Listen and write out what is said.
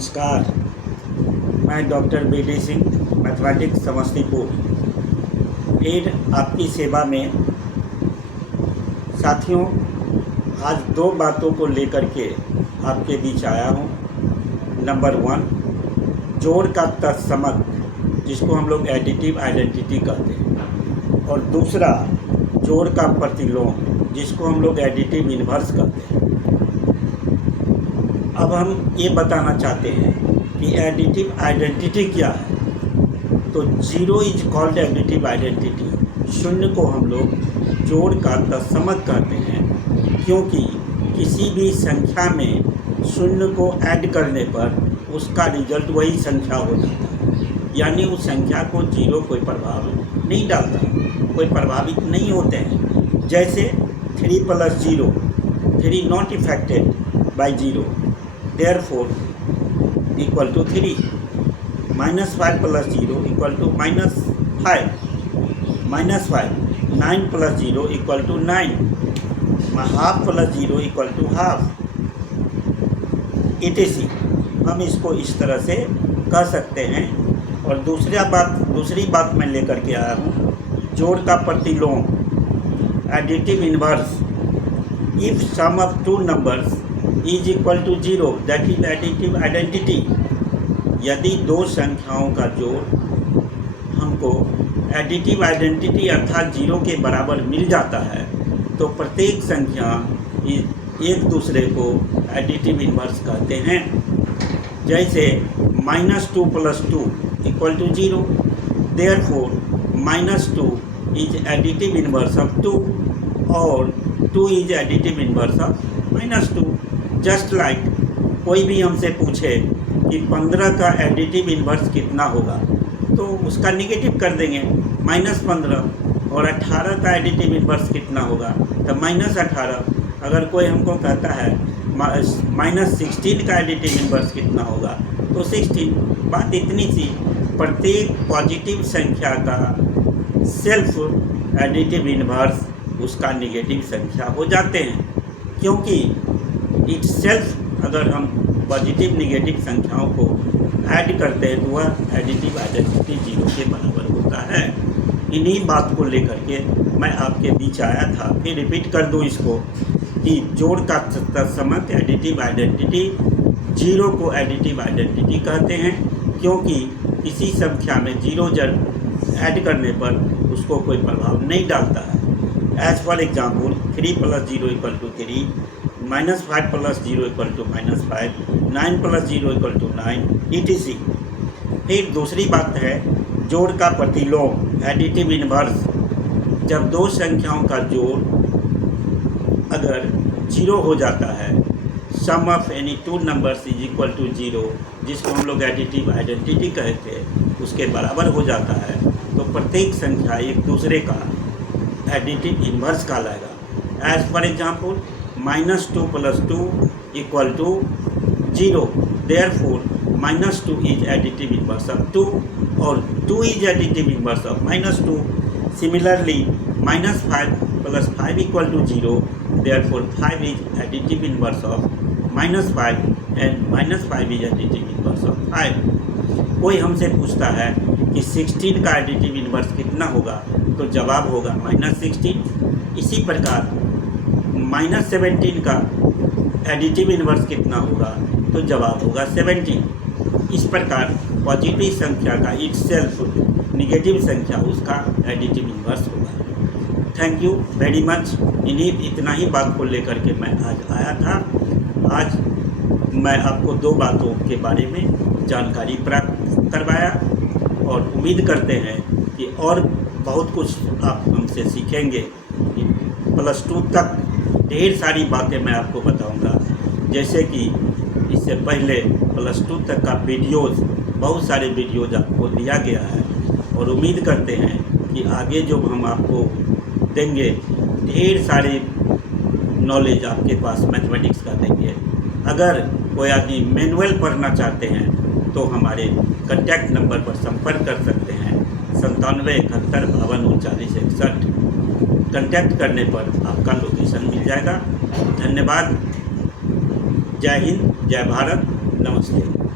नमस्कार। मैं doctor BD Singh, mathematics Samastipur, फिर आपकी सेवा में। साथियों, आज दो बातों को लेकर के आपके बीच आया हूँ। नंबर 1, जोड़ का तत्समक, जिसको हम लोग एडिटिव आइडेंटिटी कहते हैं, और दूसरा जोड़ का प्रतिलोम, जिसको हम लोग एडिटिव इन्वर्स कहते हैं। अब हम ये बताना चाहते हैं कि एडिटिव आइडेंटिटी क्या है। तो zero is called additive identity. शून्य को हम लोग जोड़ का तत्समक कहते हैं, क्योंकि किसी भी संख्या में शून्य को ऐड करने पर उसका रिजल्ट वही संख्या हो जाता है। यानी उस संख्या को जीरो कोई प्रभाव नहीं डालता, कोई प्रभावित नहीं होते हैं। जैसे 3 + 0, 3 not affected by zero, therefore equal to 3, -5 + 0 equal to -5, -5, 9 + 0 equal to 9, ½ + 0 equal to ½ etc। हम इसको इस तरह से कह सकते हैं। और दूसरी बात मैं लेकर के आया हूँ, जोड़ का प्रतिलोम, additive inverse. If sum of two numbers is equal to 0, that is additive identity. यदि दो संख्याओं का जोड़ हमको एडिटिव आइडेंटिटी अर्थात 0 के बराबर मिल जाता है, तो प्रत्येक संख्या एक दूसरे को एडिटिव इन्वर्स कहते हैं। जैसे -2 + 2 equal to 0, therefore -2 is additive inverse of 2 और 2 is additive inverse of -2। Just like कोई भी हमसे पूछे कि 15 का एडिटिव इन्वर्स कितना होगा, तो उसका निगेटिव कर देंगे -15, और 18 का एडिटिव इन्वर्स कितना होगा तो -18। अगर कोई हमको कहता है -16 का एडिटिव इन्वर्स कितना होगा तो 16। बात इतनी सी, प्रत्येक पॉजिटिव संख्या का सेल्फ एडिटिव इन्वर्स उसका निगेटिव संख्या हो जाते हैं, क्योंकि इट सेल्फ अगर हम पॉजिटिव निगेटिव संख्याओं को ऐड करते हैं तो वह एडिटिव आइडेंटिटी 0 के बराबर होता है। इन्हीं बात को लेकर के मैं आपके बीच आया था। फिर रिपीट कर दूं इसको कि जोड़ का तत्समक एडिटिव आइडेंटिटी, 0 को एडिटिव आइडेंटिटी कहते हैं, क्योंकि किसी संख्या में 0 जब ऐड करने पर उसको कोई प्रभाव नहीं डालता है। As for example 3 + 0 equal to 3, -5 + 0 equal to -5, 9 + 0 equal to 9 etc। फिर दूसरी बात है जोड़ का प्रतिलोम, एडिटिव इन्वर्स। जब दो संख्याओं का जोड़ अगर 0 हो जाता है, sum of any two numbers is equal to 0, जिसको हम लोग एडिटिव आइडेंटिटी कहते हैं, उसके बराबर हो जाता है, तो प्रत्येक संख्या एक दूसरे का एडिटिव इन्वर्स कहलाएगा। As for example -2 + 2 equal to 0, therefore -2 is additive inverse of 2 और 2 is additive inverse of -2। Similarly -5 + 5 equal to 0, therefore 5 is additive inverse of -5 and -5 is additive inverse of 5। कोई हमसे पूछता है कि 16 का एडिटिव इन्वर्स कितना होगा, तो जवाब होगा -16। इसी प्रकार -17 का एडिटिव इन्वर्स कितना होगा, तो जवाब होगा 17। इस प्रकार पॉजिटिव संख्या का इट सेल्फ निगेटिव संख्या उसका एडिटिव इन्वर्स होगा। Thank you very much. इतना ही बात को लेकर के मैं आज आया था। आज मैं आपको दो बातों के बारे में जानकारी प्राप्त करवाया, और उम्मीद करते हैं कि और बहुत कुछ आप हमसे सीखेंगे। +2 तक ढेर सारी बातें मैं आपको बताऊंगा, जैसे कि इससे पहले +2 तक का वीडियोज़, बहुत सारे वीडियोज़ आपको दिया गया है, और उम्मीद करते हैं कि आगे जो हम आपको देंगे, ढेर सारे नॉलेज आपके पास मैथमेटिक्स का देंगे। अगर कोई आदमी मैनुअल पढ़ना चाहते हैं तो हमारे कॉन्टैक्ट नंबर पर संपर्क कर सकते हैं, 97 71 52 40 61। कॉन्टैक्ट करने पर आपका लोकेशन मिल जाएगा। धन्यवाद। जय हिंद, जय भारत, नमस्ते।